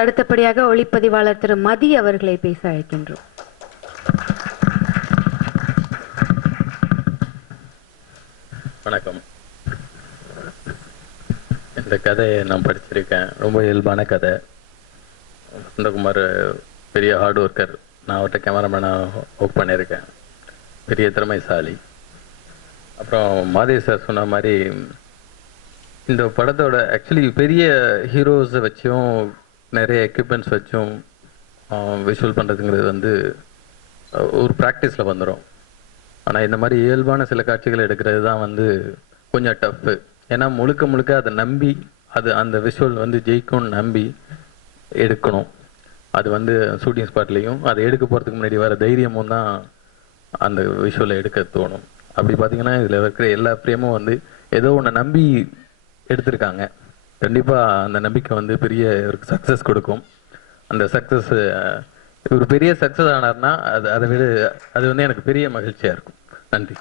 அடுத்தபடியாக ஒளிப்பதிவாளர் திரு மதி அவர்களை பேச அழைக்கின்றோம். வணக்கம். இந்த கதையை நான் படிச்சிருக்கேன். ரொம்ப இயல்பான கதை. வசந்தகுமார் பெரிய ஹார்ட் ஒர்க்கர். நான் அவர்கிட்ட கேமராமேனாக ஒர்க் பண்ணியிருக்கேன். பெரிய திறமைசாலி. அப்புறம் மாதேவி சார் சொன்ன மாதிரி இந்த படத்தோட ஆக்சுவலி பெரிய ஹீரோஸை வச்சும் நிறைய எக்யூப்மெண்ட்ஸ் வச்சும் விஷுவல் பண்ணுறதுங்கிறது வந்து ஒரு ப்ராக்டிஸில் வந்துடும். ஆனால் இந்த மாதிரி இயல்பான சில காட்சிகள் எடுக்கிறது தான் வந்து கொஞ்சம் டஃப்பு. ஏன்னா முழுக்க முழுக்க அதை நம்பி அந்த விஷுவல் வந்து ஜெயிக்கும்னு நம்பி எடுக்கணும். அது வந்து ஷூட்டிங் ஸ்பாட்லேயும் அதை எடுக்க போகிறதுக்கு முன்னாடி வர தைரியமும் தான் அந்த விஷுவலை எடுக்க தோணும். அப்படி பார்த்தீங்கன்னா இதில் இருக்கிற எல்லா ஃப்ரேமும் வந்து ஏதோ ஒன்று நம்பி எடுத்திருக்காங்க. கண்டிப்பாக அந்த நம்பிக்கை வந்து பெரிய ஒரு சக்ஸஸ் கொடுக்கும். அந்த சக்ஸஸ் ஒரு பெரிய சக்ஸஸ் ஆனார்னா அதை விட அது வந்து எனக்கு பெரிய மகிழ்ச்சியாக இருக்கும். நன்றி.